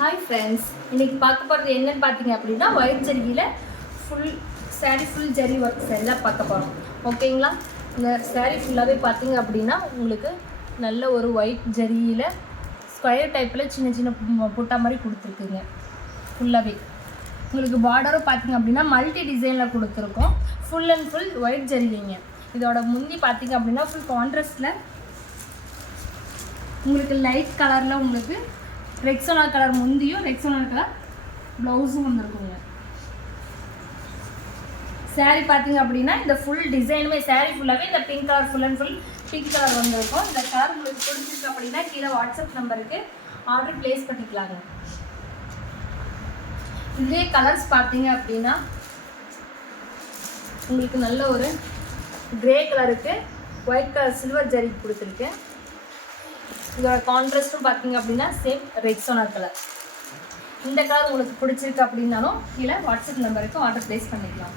Hi friends, இன்றைக்கி பார்க்க போகிறது என்னென்னு பார்த்தீங்க அப்படின்னா ஒயிட் ஜரியில் ஃபுல் ஜரி ஒர்க் சாரி தான் பார்க்க போகிறோம். ஓகேங்களா? இந்த சாரீ ஃபுல்லாகவே பார்த்தீங்க அப்படின்னா உங்களுக்கு நல்ல ஒரு ஒயிட் ஜரியில் ஸ்கொயர் டைப்பில் சின்ன சின்ன புட்டா மாதிரி கொடுத்துருக்குங்க. ஃபுல்லாகவே உங்களுக்கு பார்டரும் பார்த்தீங்க அப்படின்னா மல்டி டிசைனில் கொடுத்துருக்கோம். ஃபுல் அண்ட் ஃபுல் ஒயிட் ஜரிங்க. இதோட முந்தி பார்த்தீங்க அப்படின்னா ஃபுல் கான்ட்ராஸ்டில் உங்களுக்கு லைட் கலரில் உங்களுக்கு ரெக்ஸோனா கலர் முந்தியும் ரெக்ஸோனா கலர் ப்ளவுஸும் வந்துருக்குங்க. சாரீ பார்த்தீங்க அப்படின்னா இந்த ஃபுல் டிசைனுமே சாரீ ஃபுல்லாகவே இந்த pink colour full and full pink colour வந்திருக்கும். இந்த கலர் உங்களுக்கு பிடிச்சிருக்கு அப்படின்னா கீழே வாட்ஸ்அப் நம்பருக்கு ஆர்டர் ப்ளேஸ் பண்ணிக்கலாங்க. இதே கலர்ஸ் பார்த்தீங்க அப்படின்னா உங்களுக்கு நல்ல ஒரு கிரே கலருக்கு ஒயிட் கலர் சில்வர் ஜரி கொடுத்துருக்கேன். இதோட கான்ட்ராஸ்ட்டும் பார்த்தீங்க அப்படின்னா சேம் ரெக்ஸோனா கலர். இந்த கலர் உங்களுக்கு பிடிச்சிருக்கு அப்படின்னாலும் கீழே வாட்ஸ்அப் நம்பருக்கு ஆர்டர் ப்ளேஸ் பண்ணிக்கலாம்.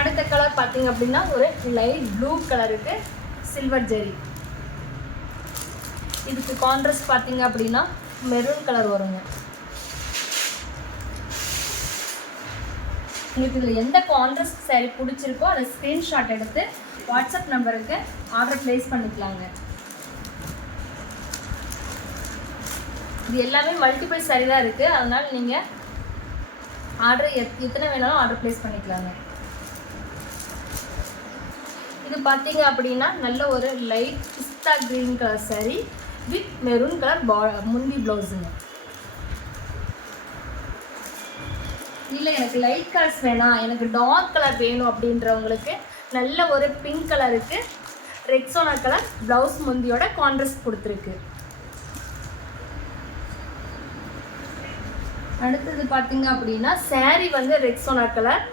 அடுத்த கலர் பார்த்தீங்க அப்படின்னா ஒரு லைட் ப்ளூ கலருக்கு சில்வர் ஜெரி. இதுக்கு கான்ட்ராஸ்ட் பார்த்தீங்க அப்படின்னா மெரூன் கலர் வருங்க. உங்களுக்கு இதில் எந்த கான்ட்ராஸ்ட் சாரீ பிடிச்சிருக்கோ அதை ஸ்க்ரீன்ஷாட் எடுத்து வாட்ஸ்அப் நம்பருக்கு ஆர்டர் ப்ளேஸ் பண்ணிக்கலாங்க. இது எல்லாமே மல்டிபிள் சாரீ தான் இருக்குது. அதனால் நீங்கள் ஆர்டர் எத்தனை வேணாலும் ஆர்டர் ப்ளேஸ் பண்ணிக்கலாங்க. இது பார்த்தீங்க அப்படின்னா நல்ல ஒரு light pista green colour sari with maroon colour முந்தி ப்ளவுஸுங்க. இல்லை எனக்கு லைட் கலர்ஸ் வேணாம், எனக்கு டார்க் கலர் வேணும் அப்படின்றவங்களுக்கு நல்ல ஒரு பிங்க் கலருக்கு ரெக்ஸோனா கலர் ப்ளவுஸ் முந்தியோட கான்ட்ராஸ்ட் கொடுத்துருக்கு. அடுத்தது பார்த்தீங்க அப்படின்னா சாரீ வந்து ரெக்ஸோனா கலர்.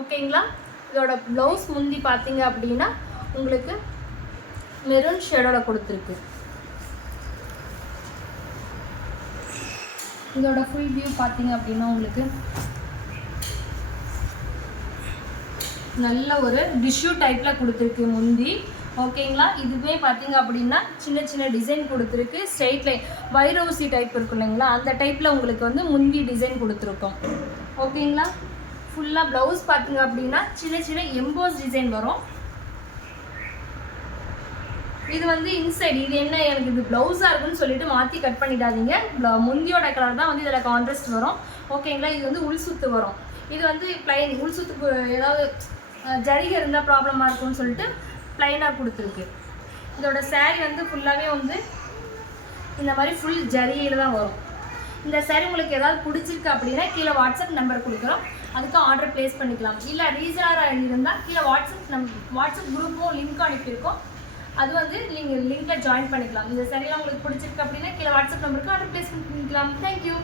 ஓகேங்களா? இதோட ப்ளவுஸ் முந்தி பார்த்தீங்க அப்படின்னா உங்களுக்கு மெரூன் ஷேடோட கொடுத்துருக்கு. இதோட ஃபுல் வியூ பார்த்தீங்க அப்படின்னா உங்களுக்கு நல்ல ஒரு டிஷ்யூ டைப்பில் கொடுத்துருக்கு முந்தி. ஓகேங்களா? இதுவே பார்த்தீங்க அப்படின்னா சின்ன சின்ன டிசைன் கொடுத்துருக்கு. ஸ்ட்ரெயிட் லைன் வைரோசி டைப் இருக்கும் இல்லைங்களா, அந்த டைப்பில் உங்களுக்கு வந்து முந்தி டிசைன் கொடுத்துருக்கோம். ஓகேங்களா? ஃபுல்லாக ப்ளவுஸ் பார்த்தீங்க அப்படின்னா சின்ன சின்ன எம்போஸ் டிசைன் வரும். இது வந்து இன்சைட் இது என்ன எனக்கு இது ப்ளவுஸாக இருக்குன்னு சொல்லிட்டு மாற்றி கட் பண்ணிடாதீங்க. முந்தியோட கலர் தான் வந்து இதில் கான்ட்ராஸ்ட் வரும். ஓகேங்களா? இது வந்து உள் சுத்து வரும். இது வந்து பிளைன் உள் சுத்துக்கு ஏதாவது ஜரிகை இருந்தால் ப்ராப்ளமாக இருக்கும்னு சொல்லிட்டு ப்ளைனாக கொடுத்துருக்கு. இதோட சாரீ வந்து ஃபுல்லாகவே வந்து இந்த மாதிரி ஃபுல் ஜரிகையில் தான் வரும். இந்த சாரீ உங்களுக்கு ஏதாவது பிடிச்சிருக்கு அப்படின்னா கீழே வாட்ஸ்அப் நம்பர் கொடுக்குறோம், அதுக்கு ஆர்டர் ப்ளேஸ் பண்ணிக்கலாம். இல்லை ரீசனராக இருந்தால் கீழே வாட்ஸ்அப் குரூப்பும் லிங்க் அனுப்பியிருக்கோம், அது வந்து நீங்கள் லிங்கில் ஜாயின் பண்ணிக்கலாம். இந்த சாரீலாம் உங்களுக்கு பிடிச்சிருக்கு அப்படின்னா கீழே வாட்ஸ்அப் நம்பருக்கு ஆர்டர் ப்ளேஸ் பண்ணிக்கலாம். தேங்க்யூ.